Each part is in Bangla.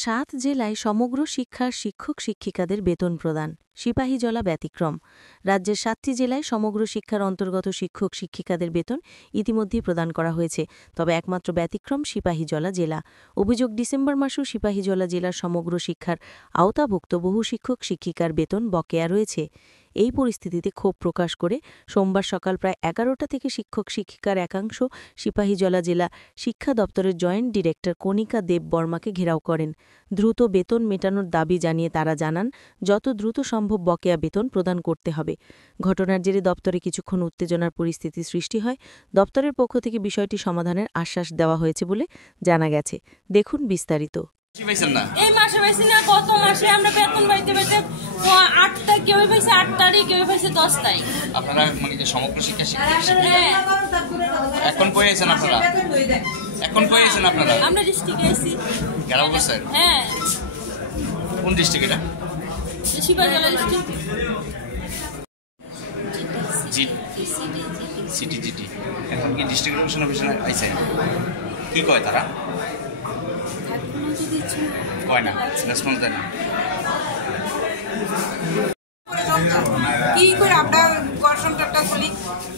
7 জেলায় সমগ্র শিক্ষার শিক্ষক-শিক্ষিকাদের বেতন প্রদান, সিপাহীজলা ব্যতিক্রম। রাজ্যের 7টি জেলায় সমগ্র শিক্ষার অন্তর্গত শিক্ষক-শিক্ষিকাদের বেতন ইতিমধ্যেই প্রদান করা হয়েছে, তবে একমাত্র ব্যতিক্রম সিপাহীজলা জেলা। অভিযোগ, ডিসেম্বর মাসেও সিপাহীজলা জেলার সমগ্র শিক্ষার আওতাভুক্ত বহু শিক্ষক-শিক্ষিকার বেতন বকেয়া রয়েছে। এই পরিস্থিতিতে ক্ষোভ প্রকাশ করে সোমবার সকাল প্রায় 11টা থেকে শিক্ষক-শিক্ষিকার একাংশ সিপাহীজলা জেলা শিক্ষা দপ্তরের জয়েন্ট ডিরেক্টর কণিকা দেব বর্মাকে ঘেরাও করেন। দ্রুত বেতন মেটানোর দাবি জানিয়ে তারা জানান, যত দ্রুত সম্ভব বকেয়া বেতন প্রদান করতে হবে। ঘটনার জেরে দপ্তরে কিছুক্ষণ উত্তেজনার পরিস্থিতি সৃষ্টি হয়। দপ্তরের পক্ষ থেকে বিষয়টি সমাধানের আশ্বাস দেওয়া হয়েছে বলে জানা গেছে। দেখুন বিস্তারিত। এই মাসে পাইছি না, গত মাসে আমরা বেতন পাইতে 8 কেউ পাইছে 8 তারিখ, কেউ পাইছে 10 তারিখ। আপনারা মানে সমগ্র শিক্ষা এখন পেয়েছেন আপনারা? এখন পেয়েছেন আপনারা? আমরা ডিস্ট্রিক্টে আছি। গেরাও বলছেন? হ্যাঁ। কোন ডিস্ট্রিক্ট এটা? সিপাহীজলা ডিস্ট্রিক্ট। সিটিজিটি। এখন কি ডিস্ট্রিক্ট কমিশন অফিসে আইছে? কি কয় তারা? কয় না, রেসপন্স দেয় না। কি করে আমরা গড়সংসারটা চলি?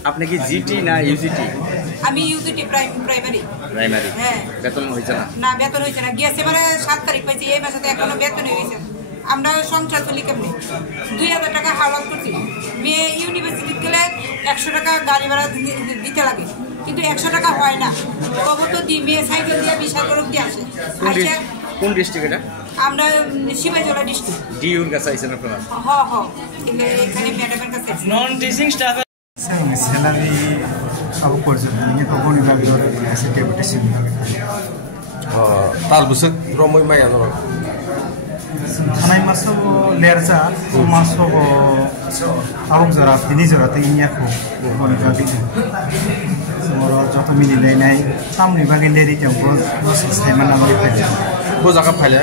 আপনি কি জিটি না ইউজিটি? আমি ইউজিটি প্রাইমারি। হ্যাঁ। বেতন হয়েছে না? না, বেতন হয়েছে না। গিয়েছে মানে 7 তারিখ পাইছি, এই মাসে তো এখনো বেতন হয়ে গেছে। আমরা সংসার চলি কেমনি? 2000 টাকা হাওলাত করছি। মেয়ে ইউনিভার্সিটি গেলে 100 টাকা গাড়ি ভাড়া দিতে লাগে, কিন্তু 100 টাকা হয় না। কবে তো দিই, মেয়ে সাইকেল দিয়ে বিশাল করে দিয়ে আসে। কোন ডিস্ট্রিক্ট এটা? আমরা সিপাহীজলা ডিস্ট্রিক্ট। ডিউর কাছে আইছেন আপনারা? এখানে ম্যাডামের কাছে। Non teaching staff salary ako portion ini ko ni na bidore asa deputation tal busuk romoy maya no hanai maso lerja maso ko awak jara tini jara te inya ko bone jadi semoro joto mini lai nai tamni bagi leri te ko sai mana bagi phai bo jaga phaile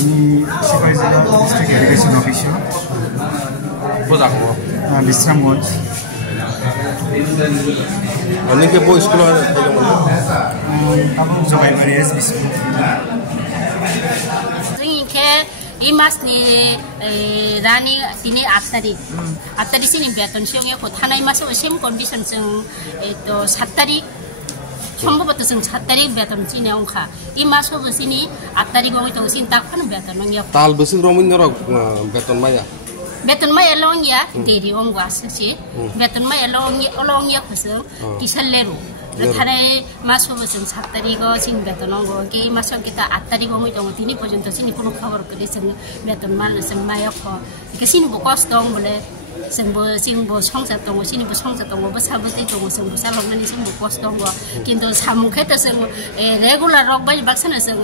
ini Sipaihijala district irrigation officer bo jaga Bisramganj অনেকে বই স্কুল জগাইবাড়ি এসবি স্কুল। जोंनिखे इ मासनि रानि दिनै 8 तारिखसिम बेतन सिगाङाव थानाय मासाव सेम कन्डिसन जों 7 तारिख সম্ভবত जों 7 तारिख बेतन सिनायाव ओंखा इ मासाव सिनि 8 तारिखआव तो सिन ताखन बेतन नंगिया ताल बसिक रमिनर बेतन माया बेतन माया लंगिया देरि अंगवा ससे बेतन माया लंगिया खसो किसलेरु थानाय मासाव जों 7 तारिखआव सिन बेतन अंगो के मासाव किता 8 तारिखआव मय दङ दिनै पर्यन्त सिनि कुनु खबर गले जों बेतन माल जों माया ख के सिनिबो कष्ट दं बोले जोंबो संसार दङ, सिनिबो संसार दङ, साबोदै दङ, जोंबो सालनानै जोंबो कष्ट दङ। खिन्थु सामुखेथ जों रेगुलार रक बाय बाक्सानो जों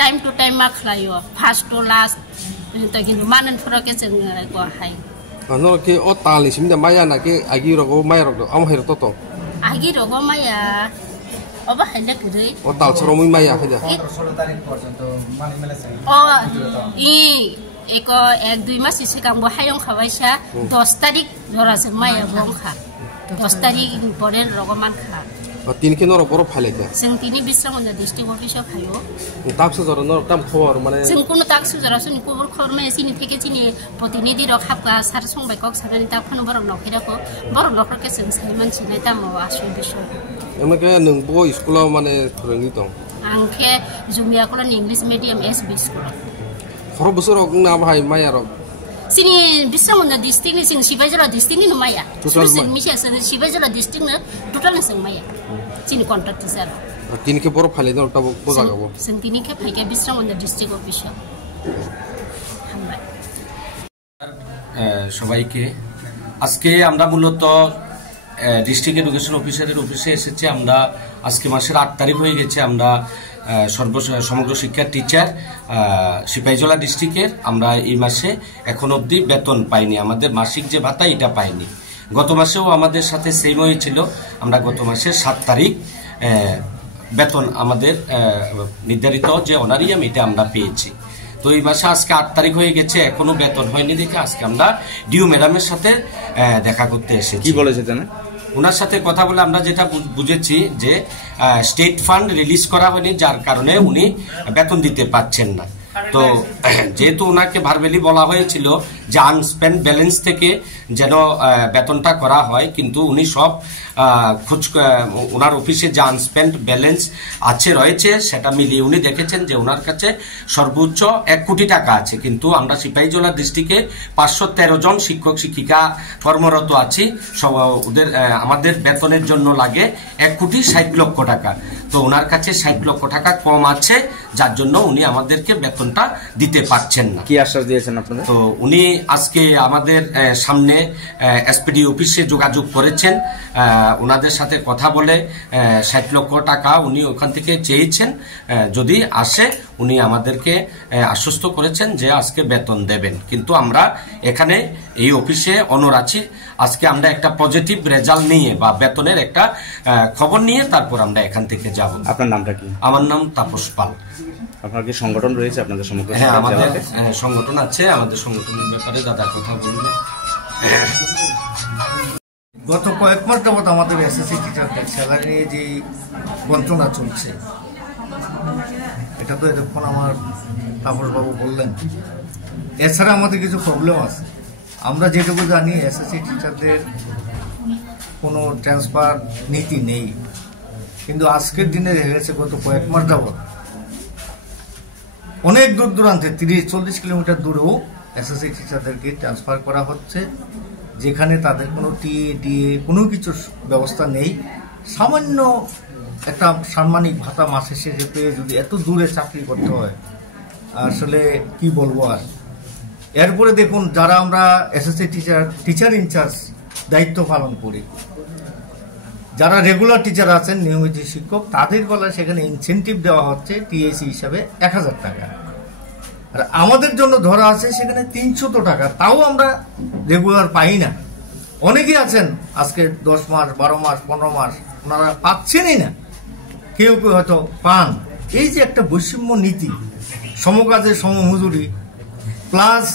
टाइम टु टाइम मा खालायो फार्स्ट टु लास्ट কিন্তু মানন ফরকে जों গহাই ano ke o tali simda maya na ke agi rogo maya rogo am her toto agi rogo maya oba hele kure o tal soromui maya khida 16 তারিখ পর্যন্ত মানে মেলা চাই o ই এক 1-2 মাস সিগাং বহায়ং খাবাইসা 10 তারিখ ধরাছে মায়া বংখা 10 তারিখ পরে রgo মানখা tin ke noro boro phale ke जों तिनि बिस्रामगन्ज डिस्ट्रिक्ट अफिसाव फायो तापसो जरा नरो ताम खबर माने जों कुनु ताकसु जरा सुनि खबर खरमे सिनि थेके सिनि प्रतिनिधि रखाबका सार संबाय कक सारनि ताफन बरक नखैराखौ बरक नखरके जों साइ मानसिनि तामाव आसु बिसय एमके नों बो स्कुलाव माने फोरोंनि दं आंखे जुमियाखौल इंग्लिश मीडियम एसबी स्कुल खर बोसोर ना भाई माया रक सिनि बिस्रामगन्ज डिस्ट्रिक्टनि जों सिपाहीजला डिस्ट्रिक्टनि माया जों मिसियासो सिपाहीजला डिस्ट्रिक्टनि टोटल जों माया सिनि contract teacher tin ke boro phale no ta bo jagabo जों तिनि के फाइके बिस्रामगन्ज डिस्ट्रिक्ट अफिसाव हामबाय। সবাইকে আজকে আমরা মূলত ডিস্ট্রিক্ট এডুকেশন অফিসারের অফিসে এসেছি। আমরা আজকে মাসের 8 তারিখ হয়ে গেছে। আমরা সমগ্র শিক্ষার টিচার সিপাহীজলা ডিস্ট্রিক্টের আমরা এই মাসে এখন অবধি বেতন পাইনি। আমাদের মাসিক যে ভাতা এটা পাইনি। গত মাসেও আমাদের সাথে সেম হয়েছিল। আমরা গত মাসের 7 তারিখ বেতন আমাদের নির্ধারিত যে অনারিয়াম এটা আমরা পেয়েছি। তো এই মাসে আজকে 8 তারিখ হয়ে গেছে, এখনো বেতন হয়নি দেখে আজকে আমরা ডিউ ম্যাডামের সাথে দেখা করতে এসেছি। কি বলেছে জানেন? ওনার সাথে কথা বলে আমরা যেটা বুঝেছি যে স্টেট ফান্ড রিলিজ করা হয়নি, যার কারণে উনি বেতন দিতে পারছেন না। তো যেহেতু ওনাকে ভার্বেলি বলা হয়েছিল যে আনস্পেন্ড ব্যালেন্স থেকে যেন বেতনটা করা হয়, কিন্তু উনি সব ওনার অফিসে যে আনস্পেন্ড ব্যালেন্স রয়েছে সেটা মিলিয়ে উনি দেখেছেন যে ওনার কাছে সর্বোচ্চ 1 কোটি টাকা আছে। কিন্তু আমরা সিপাহীজলা ডিস্ট্রিক্টে 513 জন শিক্ষক শিক্ষিকা কর্মরত আছি। ওদের আমাদের বেতনের জন্য লাগে 1 কোটি 60 লক্ষ টাকা। তো ওনার কাছে 60 লক্ষ টাকা কম আছে, যার জন্য উনি আমাদেরকে বেতনটা দিতে পারছেন না। কি আশ্বাস দিয়েছেন আপনাদের? তো উনি আজকে আমাদের সামনে এসপিডি অফিসে যোগাযোগ করেছেন, ওনাদের সাথে কথা বলে 60 লক্ষ টাকা উনি ওখান থেকে চেয়েছেন। যদি আসে উনি আমাদেরকে আশ্বস্ত করেছেন যে আজকে বেতন দেবেন। কিন্তু আমরা এখানে এই অফিসে অনর আছি, আজকে আমরা একটা পজিটিভ রেজাল্ট নিয়ে বা বেতনের একটা খবর নিয়ে তারপর আমরা এখান থেকে যাব। আপনার নামটা কি? আমার নাম তাপস পাল। আপনার কি সংগঠন রয়েছে আপনাদের সমগ্র? হ্যাঁ, আমাদের সংগঠন আছে। আমাদের সংগঠনের ব্যাপারে দাদা কথা বলবে। গত কয়েক মাস যাবৎ আমাদের এসএসসি টিচারদের স্যালারি নিয়ে যে বঞ্চনা চলছে, এটা তো এতক্ষণ আমার তাপসবাবু বললেন। এছাড়া আমাদের কিছু প্রবলেম আছে। আমরা যেটুকু জানি এসএসসি টিচারদের কোনো ট্রান্সফার নীতি নেই, কিন্তু আজকের দিনে দেখা গেছে গত কয়েক মাস যাবৎ অনেক দূর দূরান্তে 30-40 কিলোমিটার দূরেও এসএসসি টিচারদেরকে ট্রান্সফার করা হচ্ছে, যেখানে তাদের কোনো টিএ কোনো কিছুর ব্যবস্থা নেই। সামান্য একটা সাম্মানিক ভাতা মাসে শেষে পেয়ে যদি এত দূরে চাকরি করতে হয়, আসলে কি বলবো আর। এরপরে দেখুন, যারা আমরা এসএসসি টিচার ইনচার্জ দায়িত্ব পালন করি, যারা রেগুলার টিচার আছেন, নিয়মিত শিক্ষক, তাদের গলায় সেখানে ইনসেন্টিভ দেওয়া হচ্ছে টিএসি হিসাবে 1000 টাকা। আর আমাদের জন্য ধরা আছে সেখানে 300 টাকা, তাও আমরা রেগুলার পাই না। অনেকেই আছেন আজকে 10 মাস, 12 মাস, 15 মাস ওনারা পাচ্ছেনই না, কেউ কেউ হয়তো পান। এই যে একটা বৈষম্য নীতি, সমকাজে সমমজুরি প্লাস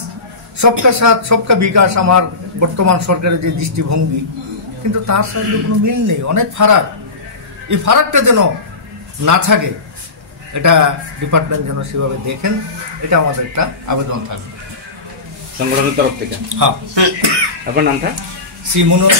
সবকা সাথ সবকা বিকাশ, আমার বর্তমান সরকারের যে দৃষ্টিভঙ্গি, কিন্তু তার সাথে কোনো মিল নেই, অনেক ফারাক। এই ফারাকটা যেন না থাকে, এটা ডিপার্টমেন্ট যেন সেভাবে দেখেন, এটা আমাদের একটা আবেদন থাকবে সংগঠনের তরফ থেকে। হ্যাঁ, আপনার নামটা? শ্রী মনোজ।